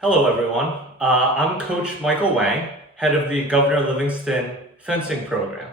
Hello, everyone. I'm Coach Michael Wang, head of the Governor Livingston fencing program.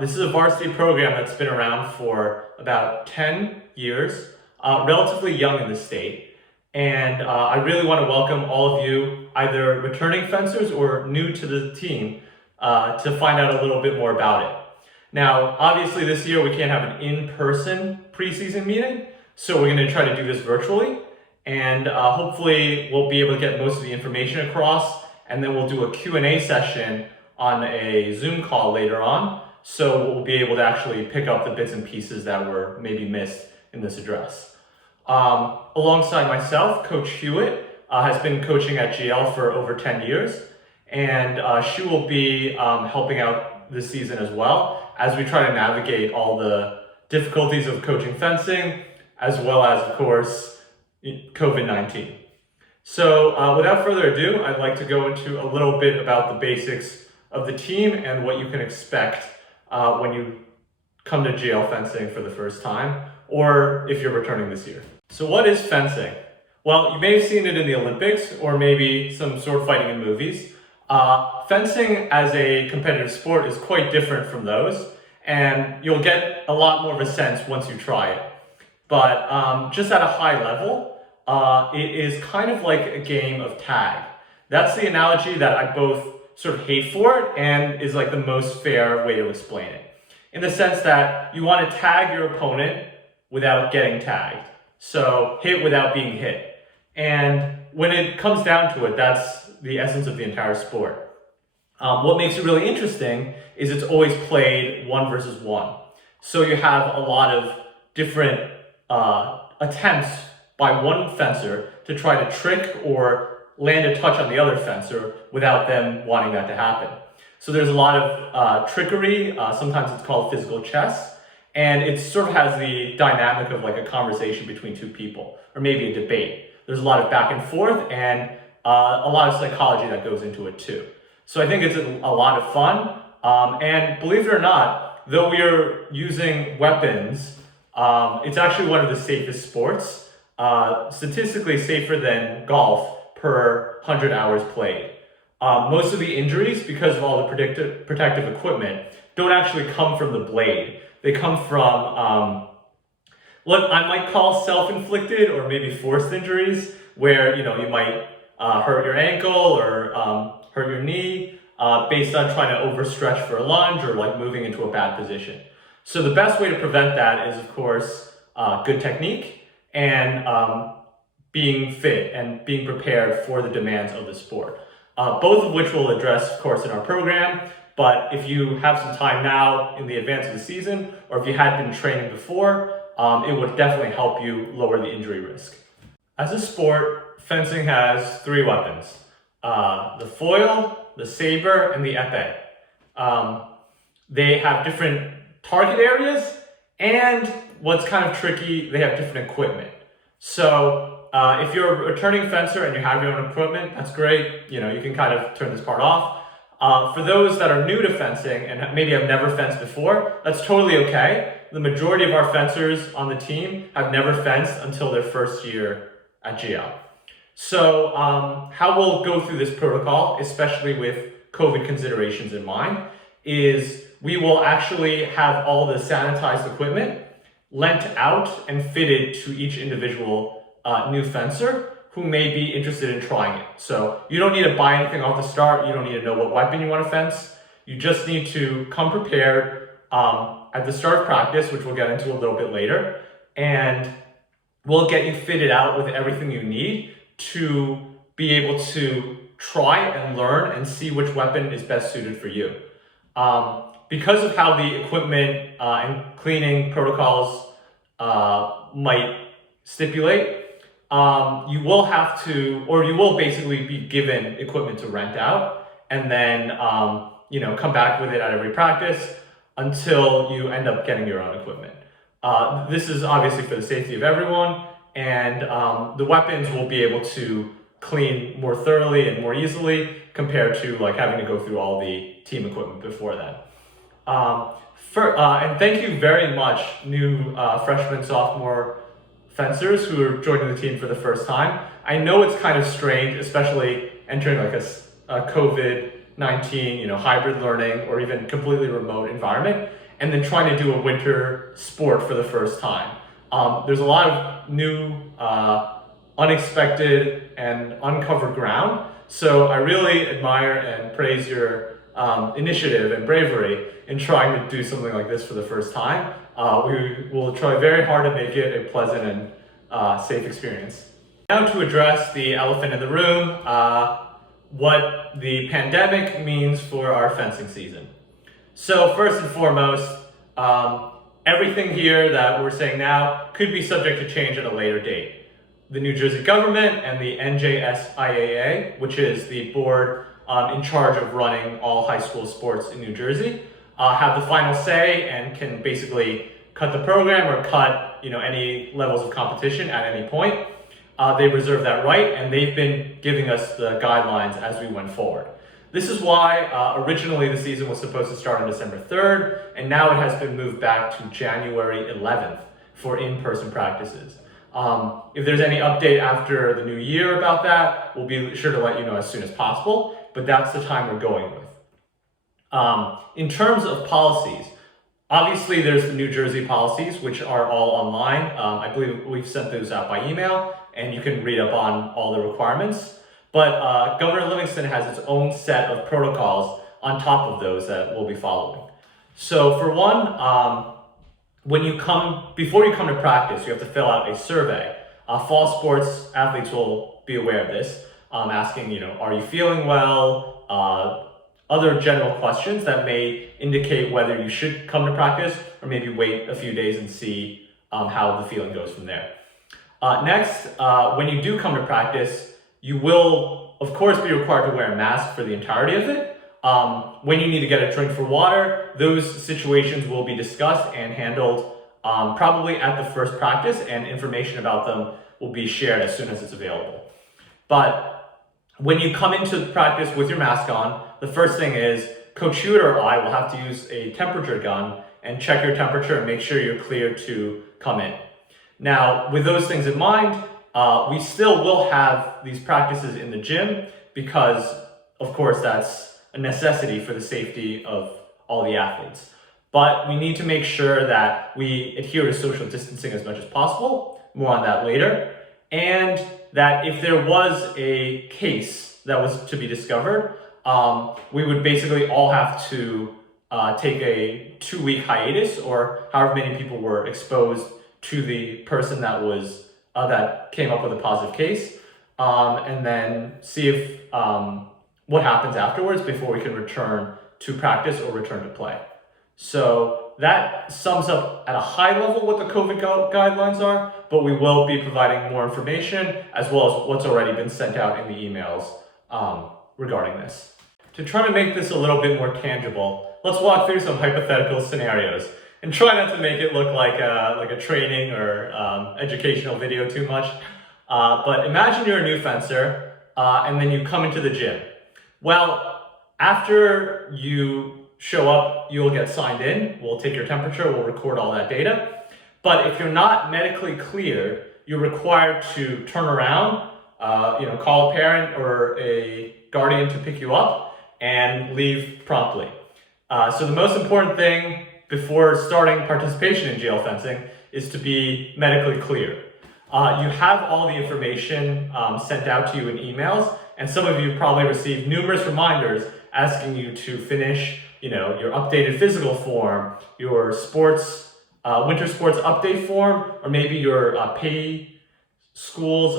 This is a varsity program that's been around for about 10 years, relatively young in the state. And I really want to welcome all of you, either returning fencers or new to the team, to find out a little bit more about it. Now, obviously, this year we can't have an in-person preseason meeting, so we're going to try to do this virtually. And hopefully we'll be able to get most of the information across, and then we'll do a Q&A session on a Zoom call later on, so we'll be able to actually pick up the bits and pieces that were maybe missed in this address. Alongside myself, Coach Hewitt has been coaching at GL for over 10 years, and she will be helping out this season as well as we try to navigate all the difficulties of coaching fencing, as well as, of course, COVID-19. So without further ado, I'd like to go into a little bit about the basics of the team and what you can expect when you come to GL fencing for the first time, or if you're returning this year. So what is fencing? Well, you may have seen it in the Olympics or maybe some sword fighting in movies. Fencing as a competitive sport is quite different from those, and you'll get a lot more of a sense once you try it. But just at a high level, it is kind of like a game of tag. That's the analogy that I both sort of hate for it and is like the most fair way to explain it. In the sense that you want to tag your opponent without getting tagged. So hit without being hit. And when it comes down to it, that's the essence of the entire sport. What makes it really interesting is it's always played 1 versus 1. So you have a lot of different attempts by one fencer to try to trick or land a touch on the other fencer without them wanting that to happen. So there's a lot of trickery, sometimes it's called physical chess, and it sort of has the dynamic of like a conversation between two people, or maybe a debate. There's a lot of back and forth and a lot of psychology that goes into it too. So I think it's a lot of fun, and believe it or not, though we are using weapons, it's actually one of the safest sports, statistically safer than golf per 100 hours played. Most of the injuries, because of all the protective equipment, don't actually come from the blade. They come from what I might call self-inflicted or maybe forced injuries, where you might hurt your ankle or hurt your knee based on trying to overstretch for a lunge or like moving into a bad position. So the best way to prevent that is, of course, good technique and being fit and being prepared for the demands of the sport. Both of which we'll address, of course, in our program. But if you have some time now in the advance of the season, or if you had been training before, it would definitely help you lower the injury risk. As a sport, fencing has 3 weapons: the foil, the saber, and the epee. They have different target areas, and what's kind of tricky, they have different equipment. So if you're a returning fencer and you have your own equipment, that's great. You can kind of turn this part off. For those that are new to fencing and maybe have never fenced before, that's totally okay. The majority of our fencers on the team have never fenced until their first year at GL. So how we'll go through this protocol, especially with COVID considerations in mind, is we will actually have all the sanitized equipment lent out and fitted to each individual new fencer who may be interested in trying it. So you don't need to buy anything off the start. You don't need to know what weapon you want to fence. You just need to come prepared at the start of practice, which we'll get into a little bit later, and we'll get you fitted out with everything you need to be able to try and learn and see which weapon is best suited for you. Because of how the equipment and cleaning protocols might stipulate, you will have to, or you will basically be given equipment to rent out, and then come back with it at every practice until you end up getting your own equipment. This is obviously for the safety of everyone, and the weapons will be able to clean more thoroughly and more easily compared to like having to go through all the team equipment before that. And thank you very much, new freshman, sophomore fencers who are joining the team for the first time. I know it's kind of strange, especially entering like a COVID-19, hybrid learning or even completely remote environment, and then trying to do a winter sport for the first time. There's a lot of new, unexpected and uncovered ground. So I really admire and praise your initiative and bravery in trying to do something like this for the first time. We will try very hard to make it a pleasant and safe experience. Now to address the elephant in the room, what the pandemic means for our fencing season. So first and foremost, everything here that we're saying now could be subject to change at a later date. The New Jersey government and the NJSIAA, which is the board in charge of running all high school sports in New Jersey, have the final say and can basically cut the program or cut any levels of competition at any point. They reserve that right, and they've been giving us the guidelines as we went forward. This is why originally the season was supposed to start on December 3rd, and now it has been moved back to January 11th for in-person practices. If there's any update after the new year about that, we'll be sure to let you know as soon as possible, but that's the time we're going with. In terms of policies, obviously there's the New Jersey policies, which are all online. I believe we've sent those out by email, and you can read up on all the requirements. But Governor Livingston has its own set of protocols on top of those that we'll be following. So for one, before you come to practice, you have to fill out a survey. Fall sports athletes will be aware of this, asking, are you feeling well? Other general questions that may indicate whether you should come to practice or maybe wait a few days and see how the feeling goes from there. Next, when you do come to practice, you will, of course, be required to wear a mask for the entirety of it. When you need to get a drink for water, those situations will be discussed and handled probably at the first practice, and information about them will be shared as soon as it's available. But when you come into practice with your mask on, the first thing is Coach Hewitt or I will have to use a temperature gun and check your temperature and make sure you're clear to come in. Now, with those things in mind, we still will have these practices in the gym because, of course, that's a necessity for the safety of all the athletes. But we need to make sure that we adhere to social distancing as much as possible. More on that later. And that if there was a case that was to be discovered, we would basically all have to take a 2-week hiatus, or however many people were exposed to the person that was that came up with a positive case, and then see if what happens afterwards before we can return to practice or return to play. So that sums up at a high level what the COVID guidelines are, but we will be providing more information as well as what's already been sent out in the emails regarding this. To try to make this a little bit more tangible, let's walk through some hypothetical scenarios and try not to make it look like a training or educational video too much. But imagine you're a new fencer and then you come into the gym. Well, after you show up, you'll get signed in. We'll take your temperature, we'll record all that data. But if you're not medically cleared, you're required to turn around, call a parent or a guardian to pick you up and leave promptly. So the most important thing before starting participation in GL fencing is to be medically cleared. You have all the information sent out to you in emails, and some of you probably received numerous reminders asking you to finish your updated physical form, your sports, winter sports update form, or maybe your pay schools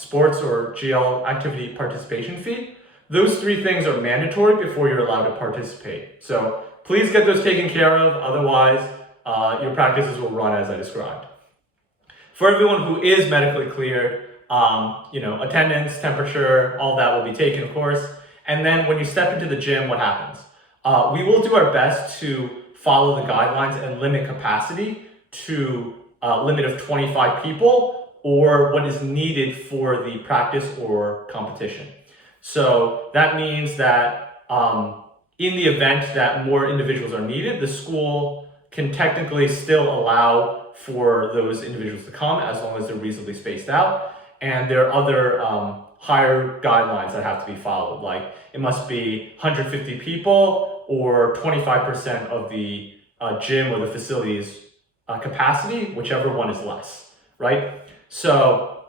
sports or GL activity participation fee. Those 3 things are mandatory before you're allowed to participate. So please get those taken care of, otherwise your practices will run as I described. For everyone who is medically cleared, attendance, temperature, all that will be taken, of course. And then when you step into the gym, what happens? We will do our best to follow the guidelines and limit capacity to a limit of 25 people or what is needed for the practice or competition. So that means that in the event that more individuals are needed, the school can technically still allow for those individuals to come as long as they're reasonably spaced out. And there are other higher guidelines that have to be followed, like it must be 150 people or 25% of the gym or the facility's capacity, whichever one is less, right? So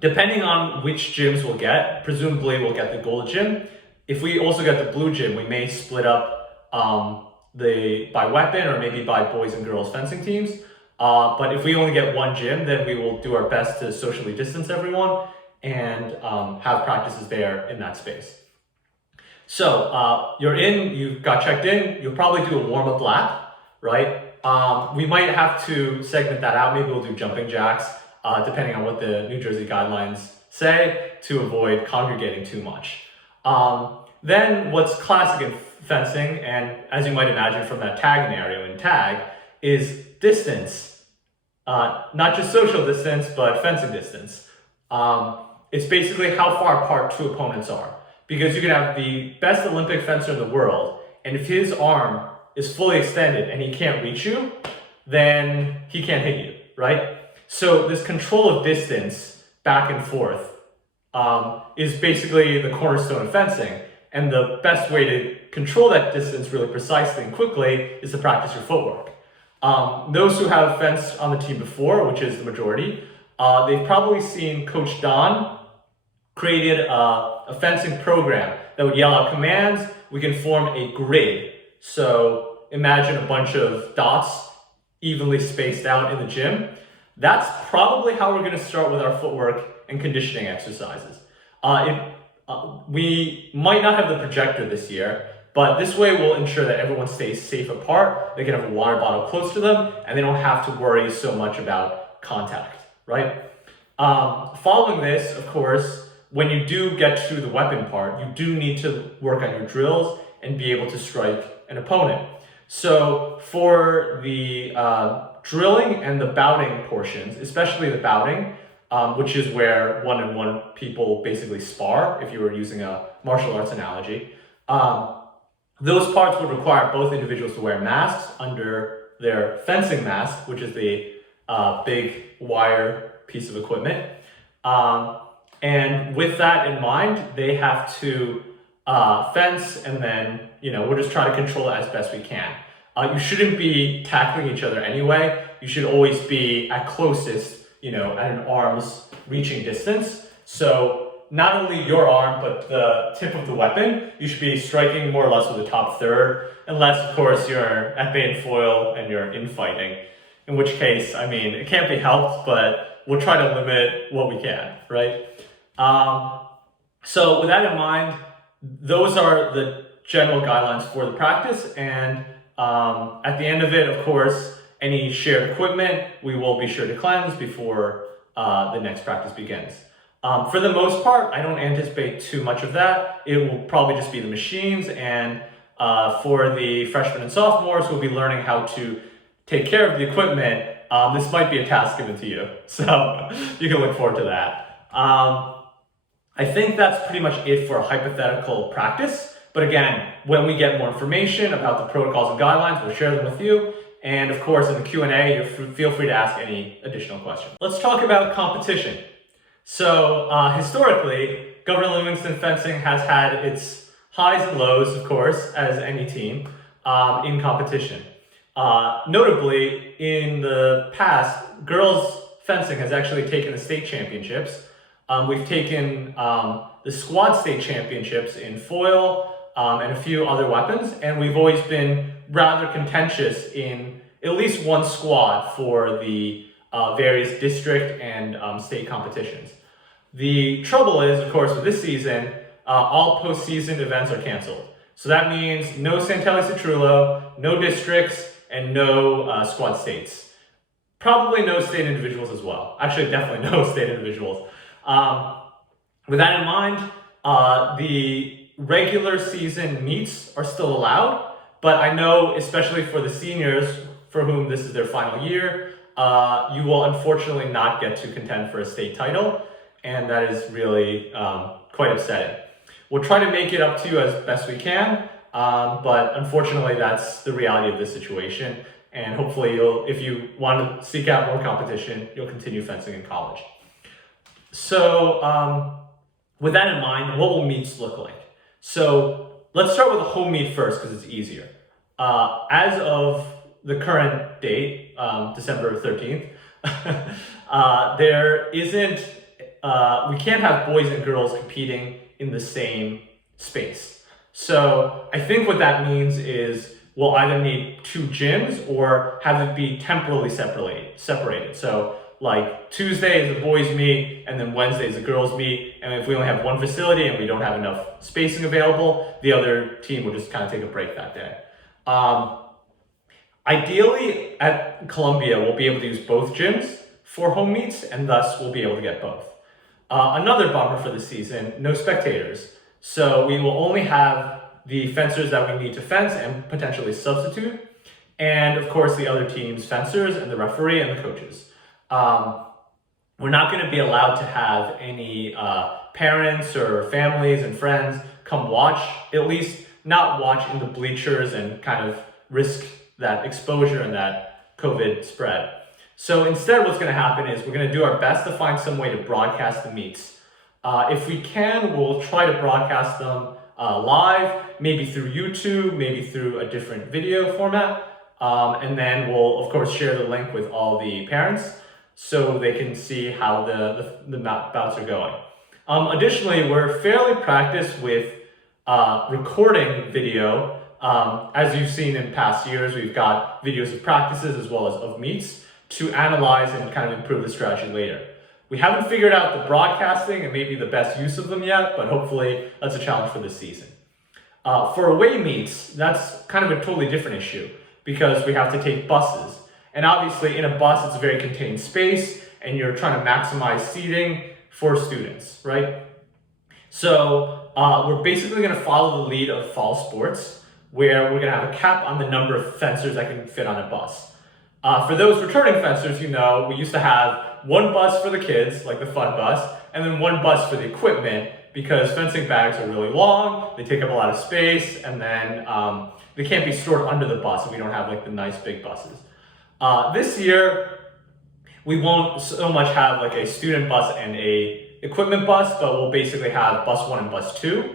depending on which gyms we'll get, presumably we'll get the gold gym. If we also get the blue gym, we may split up by weapon or maybe by boys and girls fencing teams. But if we only get one gym, then we will do our best to socially distance everyone and have practices there in that space. So you're in, you got checked in, you'll probably do a warm-up lap, right? We might have to segment that out. Maybe we'll do jumping jacks, depending on what the New Jersey guidelines say, to avoid congregating too much. Then what's classic in fencing, and as you might imagine from that tag scenario in tag, is distance. Not just social distance, but fencing distance. It's basically how far apart two opponents are. Because you can have the best Olympic fencer in the world, and if his arm is fully extended and he can't reach you, then he can't hit you, right? So this control of distance back and forth is basically the cornerstone of fencing. And the best way to control that distance really precisely and quickly is to practice your footwork. Those who have fenced on the team before, which is the majority, they've probably seen Coach Don created a fencing program that would yell out commands. We can form a grid. So imagine a bunch of dots evenly spaced out in the gym. That's probably how we're going to start with our footwork and conditioning exercises. We might not have the projector this year, but this way we'll ensure that everyone stays safe apart. They can have a water bottle close to them, and they don't have to worry so much about contact, right? Following this, of course, when you do get to the weapon part, you do need to work on your drills and be able to strike an opponent. So for the drilling and the bouting portions, especially the bouting, which is where one-on-one people basically spar, if you were using a martial arts analogy, those parts would require both individuals to wear masks under their fencing mask, which is the big wire piece of equipment. And with that in mind, they have to fence, and then, we'll just try to control it as best we can. You shouldn't be tackling each other anyway. You should always be at closest, at an arm's reaching distance. So not only your arm, but the tip of the weapon, you should be striking more or less with the top third, unless, of course, you're at bay and foil and you're infighting. In which case, it can't be helped, but we'll try to limit what we can, right? So with that in mind, those are the general guidelines for the practice. And at the end of it, of course, any shared equipment, we will be sure to cleanse before the next practice begins. For the most part, I don't anticipate too much of that. It will probably just be the machines, and for the freshmen and sophomores who will be learning how to take care of the equipment, this might be a task given to you. So you can look forward to that. I think that's pretty much it for a hypothetical practice. But again, when we get more information about the protocols and guidelines, we'll share them with you. And of course, in the Q&A, feel free to ask any additional questions. Let's talk about competition. So historically, Governor Livingston Fencing has had its highs and lows, of course, as any team, in competition. Notably, in the past, girls fencing has actually taken the state championships. We've taken the squad state championships in foil and a few other weapons, and we've always been rather contentious in at least one squad for the various district and state competitions. The trouble is, of course, with this season, all postseason events are canceled. So that means no Santelli Citrullo, no districts, and no squad states. Probably no state individuals as well. Actually, definitely no state individuals. With that in mind, the regular season meets are still allowed, but I know, especially for the seniors for whom this is their final year, you will unfortunately not get to contend for a state title, and that is really quite upsetting. We'll try to make it up to you as best we can, but unfortunately that's the reality of this situation. And hopefully if you want to seek out more competition, you'll continue fencing in college. So with that in mind, what will meets look like? So let's start with a home meet first because it's easier. As of the current date, December 13th, there isn't, we can't have boys and girls competing in the same space. So I think what that means is we'll either need two gyms or have it be temporally separated. So like Tuesday is the boys meet, and then Wednesday is the girls meet. And if we only have one facility and we don't have enough spacing available, the other team will just kind of take a break that day. Ideally, at Columbia, we'll be able to use both gyms for home meets, and thus we'll be able to get both. Another bummer for the season, no spectators. So we will only have the fencers that we need to fence and potentially substitute, and of course the other team's fencers and the referee and the coaches. We're not going to be allowed to have any parents or families and friends come watch, at least not watch in the bleachers and kind of risk that exposure and that COVID spread. So instead what's going to happen is we're going to do our best to find some way to broadcast the meets. If we can, we'll try to broadcast them live, maybe through YouTube, maybe through a different video format. And then we'll, of course, share the link with all the parents so they can see how the bouts are going. Additionally, we're fairly practiced with recording video. As you've seen in past years, we've got videos of practices as well as of meets to analyze and kind of improve the strategy later. We haven't figured out the broadcasting and maybe the best use of them yet, but hopefully that's a challenge for this season. For away meets, that's kind of a totally different issue because we have to take buses. And obviously in a bus, it's a very contained space and you're trying to maximize seating for students, right? So we're basically gonna follow the lead of fall sports where we're gonna have a cap on the number of fencers that can fit on a bus. For those returning fencers, you know, we used to have one bus for the kids, like the fun bus, and then one bus for the equipment because fencing bags are really long, they take up a lot of space, and then they can't be stored under the bus and we don't have like the nice big buses. This year, we won't so much have like a student bus and a equipment bus, but we'll basically have bus 1 and bus 2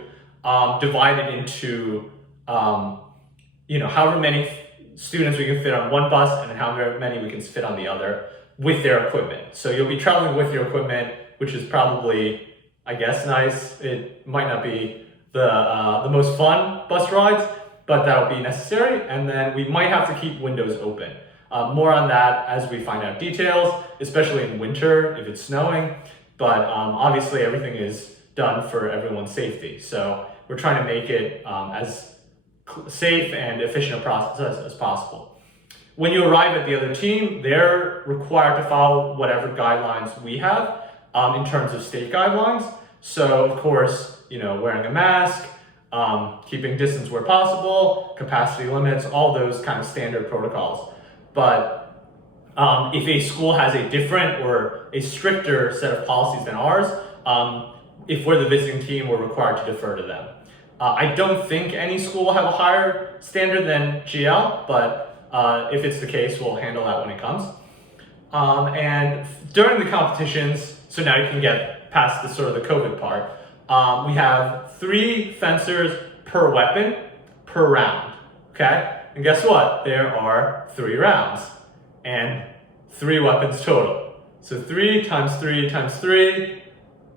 divided into however many students we can fit on one bus and however many we can fit on the other with their equipment. So you'll be traveling with your equipment, which is probably, I guess, nice. It might not be the most fun bus rides, but that'll be necessary. And then we might have to keep windows open. More on that as we find out details, especially in winter if it's snowing. But obviously everything is done for everyone's safety. So we're trying to make it as safe and efficient a process as possible. When you arrive at the other team, they're required to follow whatever guidelines we have in terms of state guidelines. So of course, wearing a mask, keeping distance where possible, capacity limits, all those kind of standard protocols. But if a school has a different or a stricter set of policies than ours, if we're the visiting team, we're required to defer to them. I don't think any school will have a higher standard than GL, but if it's the case, we'll handle that when it comes. And during the competitions, so now you can get past the sort of the COVID part, we have 3 fencers per weapon per round, okay? And guess what? There are 3 rounds and 3 weapons total. So 3 times 3 times 3,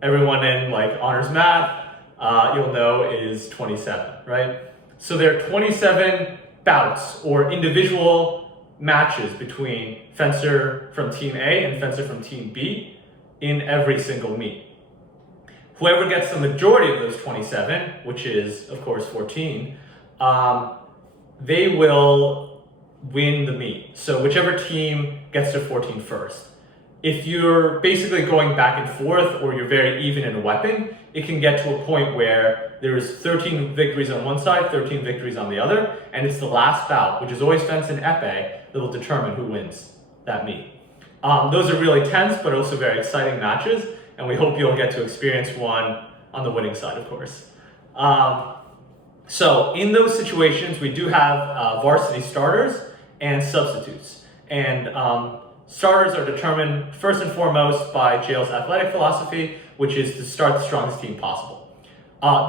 everyone in like honors math, you'll know is 27, right? So there are 27 bouts or individual matches between fencer from team A and fencer from team B in every single meet. Whoever gets the majority of those 27, which is of course 14, they will win the meet. So whichever team gets to 14 first. If you're basically going back and forth or you're very even in a weapon, it can get to a point where there's 13 victories on one side, 13 victories on the other, and it's the last bout, which is always fenced in épée, that will determine who wins that meet. Those are really tense, but also very exciting matches, and we hope you'll get to experience one on the winning side, of course. So in those situations, we do have varsity starters and substitutes. And starters are determined first and foremost by jail's athletic philosophy, which is to start the strongest team possible.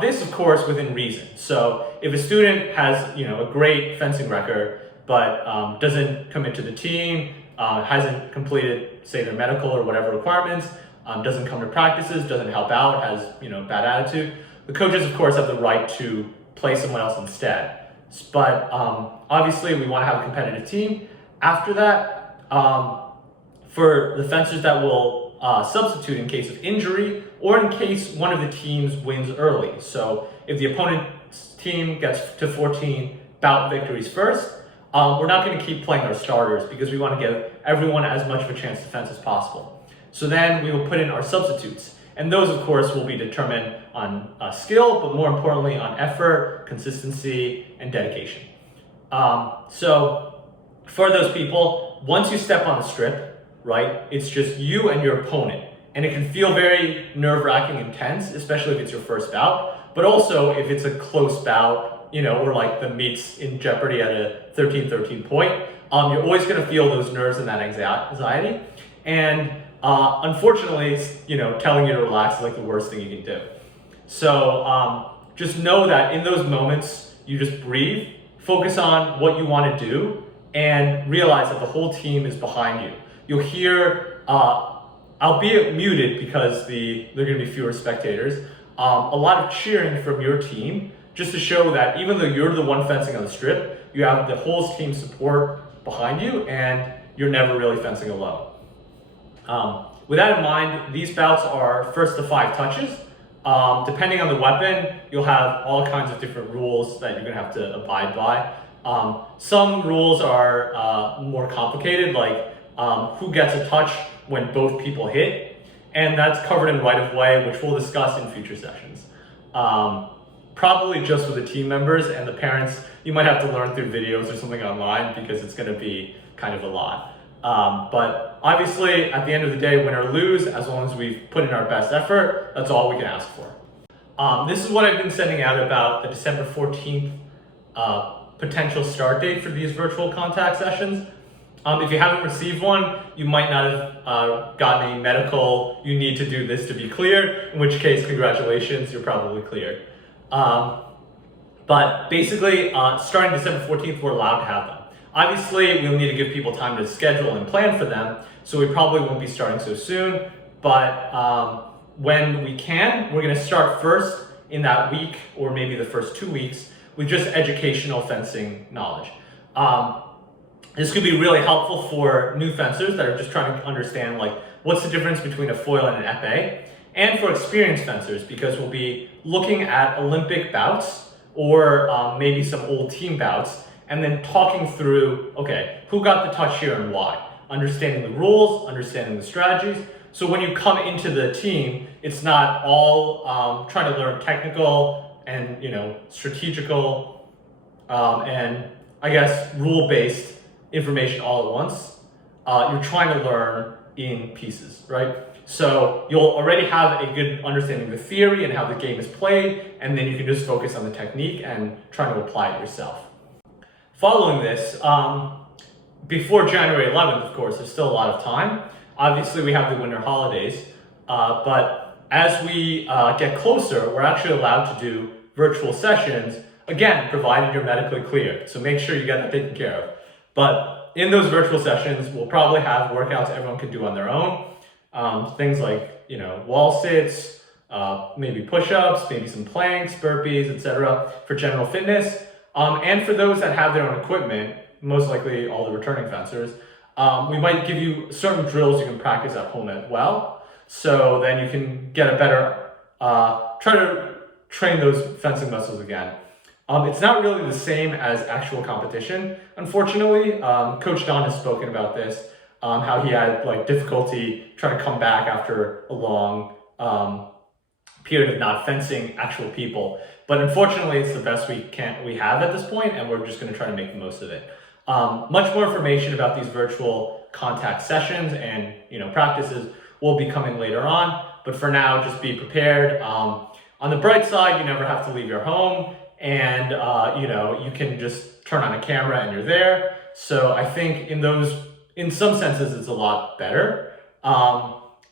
This, of course, within reason. So if a student has, a great fencing record, but doesn't come into the team, hasn't completed, say, their medical or whatever requirements, doesn't come to practices, doesn't help out, has, bad attitude, the coaches, of course, have the right to play someone else instead. But obviously, we want to have a competitive team. After that, for the fencers that will substitute in case of injury or in case one of the teams wins early. So if the opponent's team gets to 14 bout victories first, we're not going to keep playing our starters because we want to give everyone as much of a chance to fence as possible. So then we will put in our substitutes. And those, of course, will be determined on skill, but more importantly on effort, consistency, and dedication. So for those people, once you step on the strip, right, it's just you and your opponent. And it can feel very nerve-wracking and tense, especially if it's your first bout, but also if it's a close bout, or like the meet's in jeopardy at a 13-13 point, you're always going to feel those nerves and that anxiety. And unfortunately, telling you to relax is like the worst thing you can do. So just know that in those moments, you just breathe, focus on what you want to do, and realize that the whole team is behind you. You'll hear, albeit muted because there are going to be fewer spectators, a lot of cheering from your team, just to show that even though you're the one fencing on the strip, you have the whole team support behind you, and you're never really fencing alone. With that in mind, these bouts are first to 5 touches. Depending on the weapon, you'll have all kinds of different rules that you're going to have to abide by. Some rules are more complicated, like who gets a touch when both people hit, and that's covered in right-of-way, which we'll discuss in future sessions. Probably just with the team members and the parents, you might have to learn through videos or something online because it's going to be kind of a lot. But obviously, at the end of the day, win or lose, as long as we've put in our best effort, that's all we can ask for. This is what I've been sending out about the December 14th potential start date for these virtual contact sessions. If you haven't received one, you might not have gotten a medical, you need to do this to be cleared, in which case, congratulations, you're probably cleared. But basically, starting December 14th, we're allowed to have them. Obviously, we'll need to give people time to schedule and plan for them, so we probably won't be starting so soon, but when we can, we're going to start first in that week or maybe the first 2 weeks with just educational fencing knowledge. This could be really helpful for new fencers that are just trying to understand what's the difference between a foil and an épée, and for experienced fencers because we'll be looking at Olympic bouts or maybe some old team bouts and then talking through, okay, who got the touch here and why? Understanding the rules, understanding the strategies. So when you come into the team, it's not all trying to learn technical and strategical and I guess rule-based information all at once. You're trying to learn in pieces, right? So you'll already have a good understanding of the theory and how the game is played, and then you can just focus on the technique and trying to apply it yourself. Following this, before January 11th, of course, there's still a lot of time. Obviously, we have the winter holidays, but as we get closer, we're actually allowed to do virtual sessions, again, provided you're medically cleared. So make sure you get that taken care of. But in those virtual sessions, we'll probably have workouts everyone can do on their own. Things like, wall sits, maybe push-ups, maybe some planks, burpees, etc. for general fitness. And for those that have their own equipment, most likely all the returning fencers, we might give you certain drills you can practice at home as well. So then you can get a better, try to train those fencing muscles again. It's not really the same as actual competition, unfortunately. Coach Don has spoken about this, how he had difficulty trying to come back after a long period of not fencing actual people. But unfortunately, it's the best we have at this point, and we're just going to try to make the most of it. Much more information about these virtual contact sessions and practices will be coming later on. But for now, just be prepared. On the bright side, you never have to leave your home, and you can just turn on a camera and you're there. So I think in some senses, it's a lot better.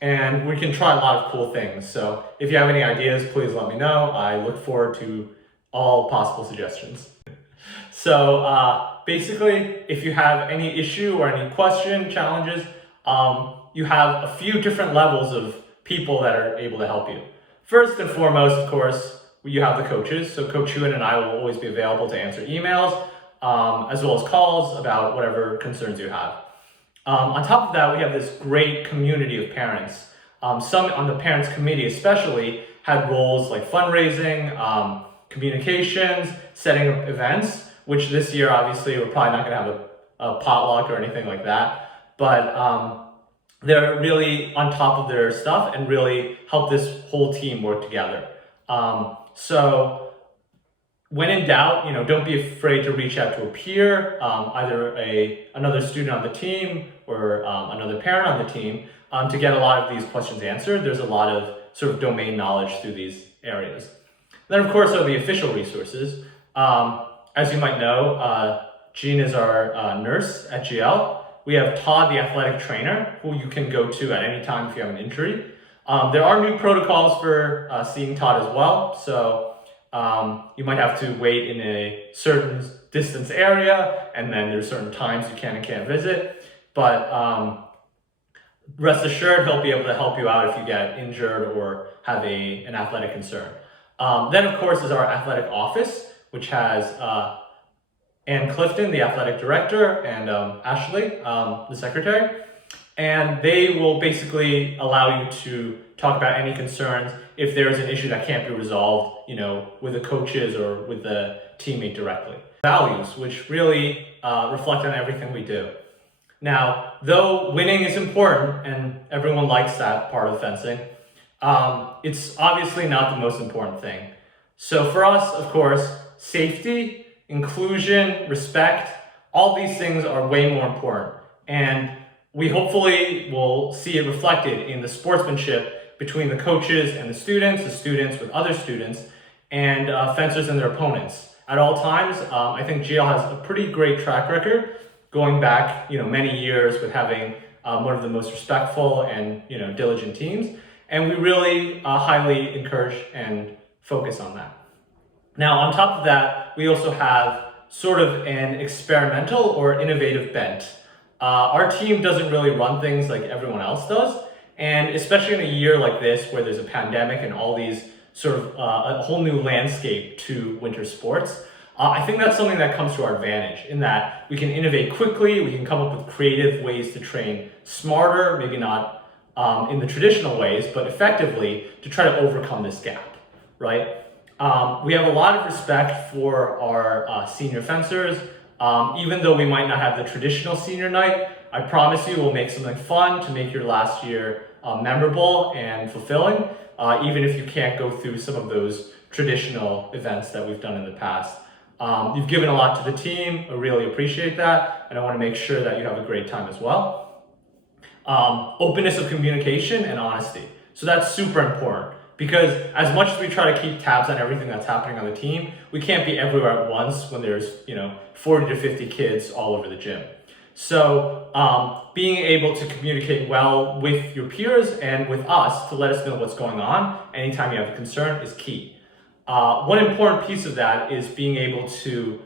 And we can try a lot of cool things. So if you have any ideas, please let me know. I look forward to all possible suggestions. So basically, if you have any issue or any question, challenges, you have a few different levels of people that are able to help you. First and foremost, of course, you have the coaches. So Coach Hewen and I will always be available to answer emails, as well as calls about whatever concerns you have. On top of that, we have this great community of parents. Some on the parents committee especially had roles like fundraising, communications, setting up events, which this year, obviously, we're probably not gonna have a potluck or anything like that, but they're really on top of their stuff and really help this whole team work together. So when in doubt, don't be afraid to reach out to a peer, either another student on the team or another parent on the team, to get a lot of these questions answered. There's a lot of sort of domain knowledge through these areas. Then, of course, there are the official resources. As you might know, Jean is our nurse at GL. We have Todd, the athletic trainer, who you can go to at any time if you have an injury. There are new protocols for seeing Todd as well. So you might have to wait in a certain distance area, and then there's certain times you can and can't visit. But rest assured, he'll be able to help you out if you get injured or have an athletic concern. Then, of course, is our athletic office, which has Ann Clifton, the athletic director, and Ashley, the secretary. And they will basically allow you to talk about any concerns if there is an issue that can't be resolved, with the coaches or with the teammate directly. Values, which really reflect on everything we do. Now, though winning is important and everyone likes that part of fencing, it's obviously not the most important thing. So for us, of course, safety, inclusion, respect, all these things are way more important. And we hopefully will see it reflected in the sportsmanship between the coaches and the students with other students, and fencers and their opponents. At all times, I think GL has a pretty great track record going back, many years with having one of the most respectful and, diligent teams. And we really highly encourage and focus on that. Now, on top of that, we also have sort of an experimental or innovative bent. Our team doesn't really run things like everyone else does. And especially in a year like this, where there's a pandemic and all these sort of a whole new landscape to winter sports, I think that's something that comes to our advantage in that we can innovate quickly, we can come up with creative ways to train smarter, maybe not in the traditional ways, but effectively to try to overcome this gap, right? We have a lot of respect for our senior fencers. Even though we might not have the traditional senior night, I promise you we'll make something fun to make your last year memorable and fulfilling, even if you can't go through some of those traditional events that we've done in the past. You've given a lot to the team. I really appreciate that, and I want to make sure that you have a great time as well. Openness of communication and honesty. So that's super important. Because as much as we try to keep tabs on everything that's happening on the team, we can't be everywhere at once when there's 40 to 50 kids all over the gym. So being able to communicate well with your peers and with us to let us know what's going on anytime you have a concern is key. One important piece of that is being able to,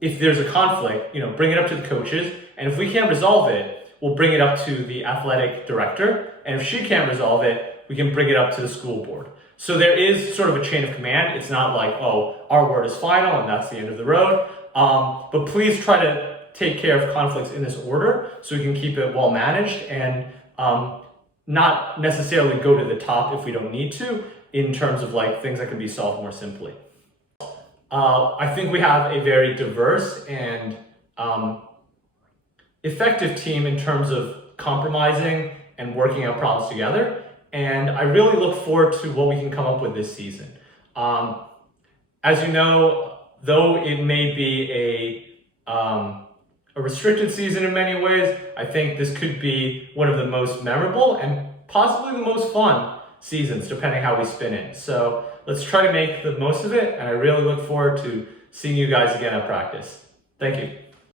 if there's a conflict, bring it up to the coaches, and if we can't resolve it, we'll bring it up to the athletic director, and if she can't resolve it, we can bring it up to the school board. So there is sort of a chain of command. It's not like, our word is final and that's the end of the road. But please try to take care of conflicts in this order so we can keep it well managed and not necessarily go to the top if we don't need to, in terms of like things that can be solved more simply. I think we have a very diverse and effective team in terms of compromising and working out problems together. And I really look forward to what we can come up with this season. As you know, though it may be a restricted season in many ways, I think this could be one of the most memorable and possibly the most fun seasons, depending how we spin it. So let's try to make the most of it, and I really look forward to seeing you guys again at practice. Thank you.